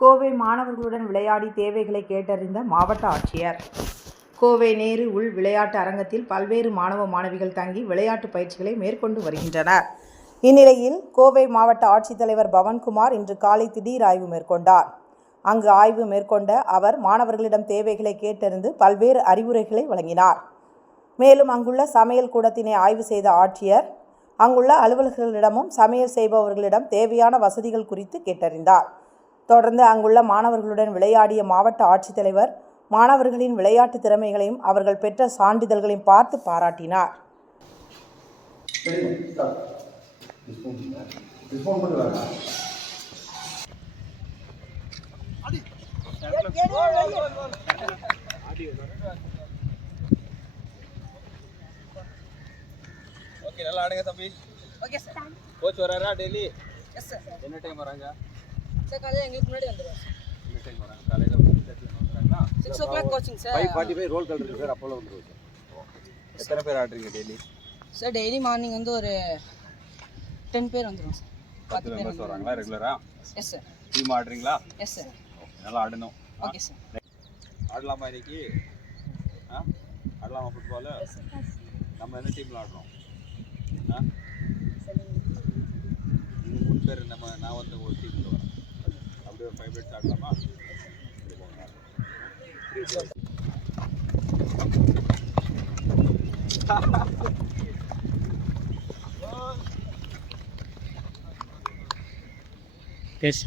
கோவை மாணவர்களுடன் விளையாடி தேவைகளை கேட்டறிந்த மாவட்ட ஆட்சியர். கோவை நேரு உள் விளையாட்டு அரங்கத்தில் பல்வேறு மாணவ மாணவிகள் தங்கி விளையாட்டு பயிற்சிகளை மேற்கொண்டு வருகின்றனர். இந்நிலையில் கோவை மாவட்ட ஆட்சித்தலைவர் பவன்குமார் இன்று காலை திடீர் ஆய்வு மேற்கொண்டார். அங்கு ஆய்வு மேற்கொண்ட அவர் மாணவர்களிடம் தேவைகளை கேட்டறிந்து பல்வேறு அறிவுரைகளை வழங்கினார். மேலும் அங்குள்ள சமையல் கூடத்தினை ஆய்வு செய்த ஆட்சியர் அங்குள்ள அலுவலர்களிடமும் சமையல் செய்பவர்களிடம் தேவையான வசதிகள் குறித்து கேட்டறிந்தார். தொடர்ந்து அங்குள்ள மாணவர்களுடன் விளையாடிய மாவட்ட ஆட்சித்தலைவர் மாணவர்களின் விளையாட்டு திறமைகளையும் அவர்கள் பெற்ற சான்றிதழ்களையும் பார்த்து பாராட்டினார். ஓகே, நல்லா ஆடுங்க தம்பி. Okay sir. கோச் வராரா டெய்லி? Yes sir. என்ன டைம் வராங்க? சார் காலையில எங்களுக்கு முன்னாடி வந்துருவாங்க. என்ன டைம் வராங்க? காலையில 6:30 வராங்களா? 6 o'clock கோச்சிங் சார். 5:45 ரோல் கால் இருக்கு சார், அப்போல வந்துருவோம் சார். எத்தனை பேர் ஆடுறீங்க டெய்லி? சார் டெய்லி மார்னிங் வந்து ஒரு 10 பேர் வந்துருவோம் சார். 10 மெம்பர்ஸ் வராங்களா ரெகுலரா? Yes sir. டீம் ஆடுறீங்களா? Yes sir. நல்லா ஆடணும். Okay sir. ஆடலாமா இன்னைக்கு? ஆடலாமா ஃபுட்பால்? நம்ம என்ன டீமில் ஆடுறோம்? நீங்கள் 3 பேர், நான் வந்து ஒரு டீமில் வரேன். அப்படியே ஒரு 5 மினிட்ஸ் ஆடலாமா?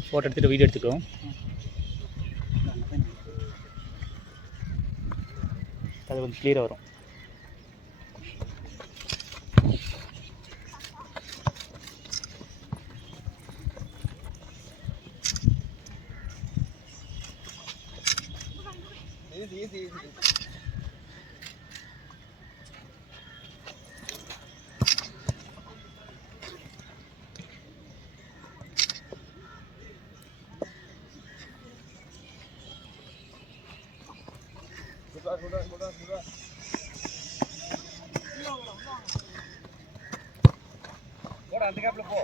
ஃபோட்டோ எடுத்துகிட்டு வீடியோ எடுத்துக்கிறோம். அது கொஞ்சம் கிளியராக வரும். Easy. Good. போடா, அந்த கேப்ல போ.